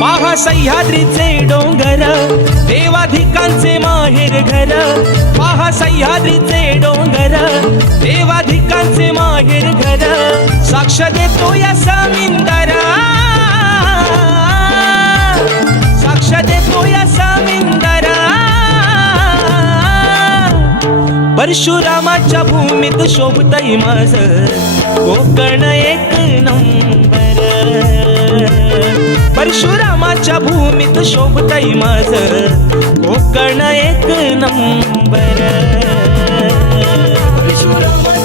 पहा सह्याद्रीचे डोंगर, देवाधिकांचे माहेर घर. पहा सह्याद्रीचे डोंगर, देवाधिकांचे माहेर घर. साक्ष देतो या समिंदरा, साक्ष देतो या समिंदरा. परशुरामाच्या भूमीत शोभतय माझं कोकण एक नंबर. परशुरामाच्या भूमीत शोभतय माझं कोकण एक नंबर. परशुराम